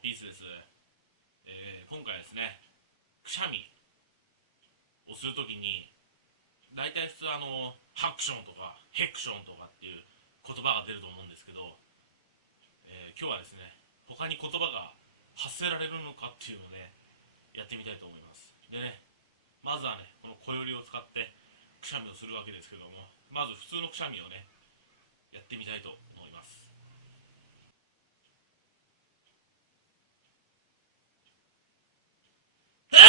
ピースです。今回ですね、くしゃみをするときに、大体普通ハクションとかヘクションとかっていう言葉が出ると思うんですけど、今日はですね、他に言葉が発せられるのかっていうのをね、やってみたいと思います。でね、まずはね、この小よりを使ってくしゃみをするわけですけども、まず普通のくしゃみをね、やってみたいと思います。な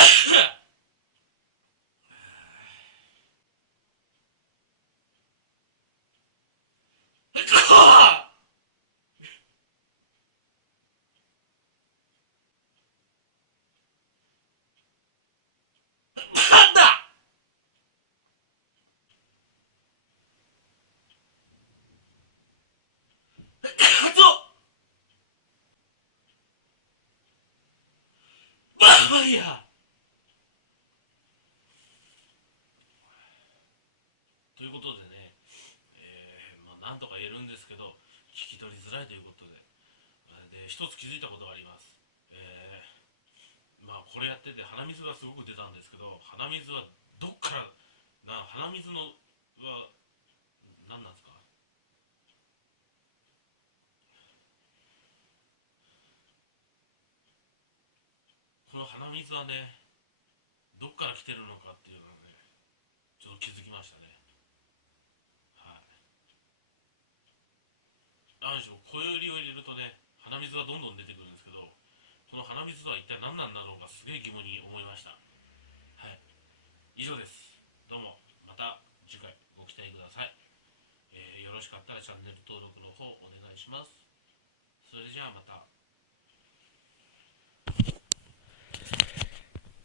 んだまあいいや。ということでね、なんとか言えるんですけど、聞き取りづらいということで、一つ気づいたことがあります。これやってて鼻水がすごく出たんですけど、鼻水はどっから鼻水のは何なんですか？この鼻水はね、どっから来てるのかっていうのはね、ちょっと気づきましたね。はい。何でしょう、小よりを入れるとね、鼻水がどんどん出てくるんですけど、この鼻水とは一体何なんだろうか、すげえ疑問に思いました。はい。以上です。どうも、また次回ご期待ください。よろしかったらチャンネル登録の方お願いします。それじゃあまた。